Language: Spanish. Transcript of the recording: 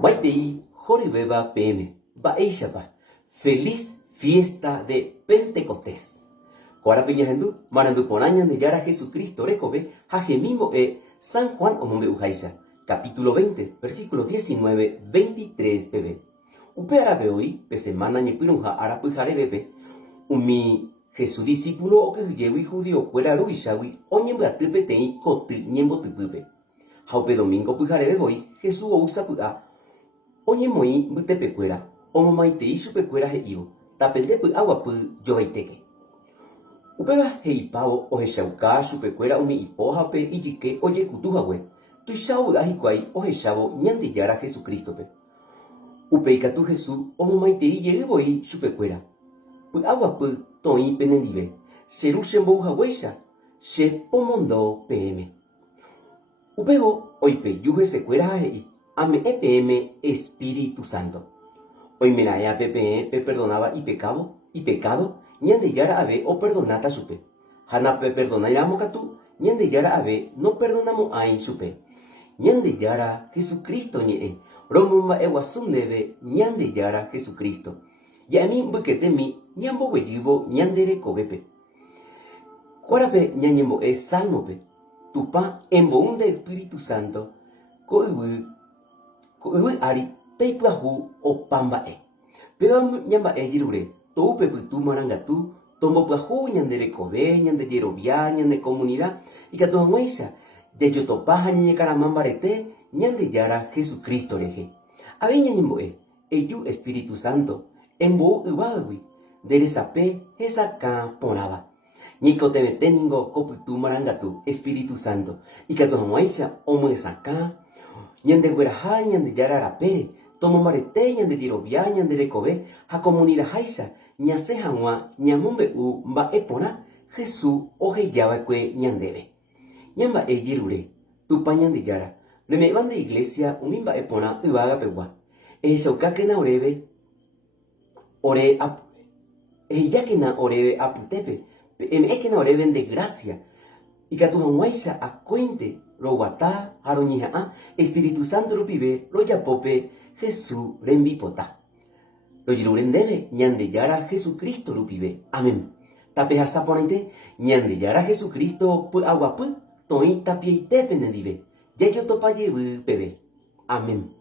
Maitei, Joribeba PM, Baishapa, feliz fiesta de Pentecostés. Guarapiñahendu, Marandu Ponañan de Yara Jesucristo, Recobe, Jajemimo San Juan Omombe Ujaisa, capítulo 20, versículo 19, 23 bebé. Upe arabe hoy, pesemana ñepirunja arapujare bebé, umi Jesús discípulo o que yewi judío fuera ruishawi, o ñembeatupe tei koty ñembotypype. Jaupe domingo pujare beboi, Jesús ousapy'a oñemoi mbytepekuéra, omomaitei chupekuéra he'ívo, tapendepy aguapy jovaitéke. Upéva he'ipávo ohechauka chupekuéra umi ipóhape ijyke ojekutuhague, tuichávy'a hikuái ohechávo Ñandejára Jesukristope. Upeikatu Jesús omomaitei jeývoi chupekuéra. Py'aguapy toĩ penendive, cheru chembouhaguéicha, che pomondo PM. Upévo oipeju hesekuéra ha he'i, ame'ẽ PM Espíritu Santo. Oimera'e ape perdonaba y pecado, Ñandejára ave o perdonata chupe. Ha napeperdonáramo katu, Ñandejára ave no perdonamo'ãi chupe. Ñandejára Jesucristo ñe'ẽ, romomba'eguasu ndéve Ñandejára Jesucristo. Ja'émi mbyketémi ñamboguejývo ñande rekovépe. Kuárape ñañembo'e Salmope, Tupã embo'u nde Espíritu Santo, ko'yvy ári taipyahu opa mba'e. Péva ñamba'e jirure, toúpe pytu marangatu, tombopyahu ñande rekove, ñande jerovia, ñande comunidad, ikatu hag̃uáicha jajotopa ha ñañekarama mbarete Ñandejára Jesucristo rehe. Ave ñañembo'e, eju Espíritu Santo, embo'u yvávagui, nderesape hesakã porãva. Ñaikotevẽténiko ko pytu marangatu Espíritu Santo, ikatu hag̃uáicha omyesakã, ñandegueraha Ñandejára rapére, tomombarete ñande jerovia, ñande rekove ha comunidadháicha ñasẽ hag̃ua ñamombe'u mba'e porã Jesús ohejáva'ekue ñandéve. Ñamba'e jerure, Tupã Ñandejára, reme'ẽva nde iglesia umi mba'e porã yvagapegua. Ehechaukákena ehejákena oréve apytépe, eme'ẽkena oréve nde gracia. Ikatu hag̃uáicha akóinte roguata ha roñeha'ã Espíritu Santo rupive rojapópe Jesús rembipota. Rojirure ndéve Ñandejára Jesucristo rupive. Amén. Tape hasaporãite Ñandejára Jesucristo py'aguapy toĩ tapiaitépe nendive. Jajotopajevy peve. Amén.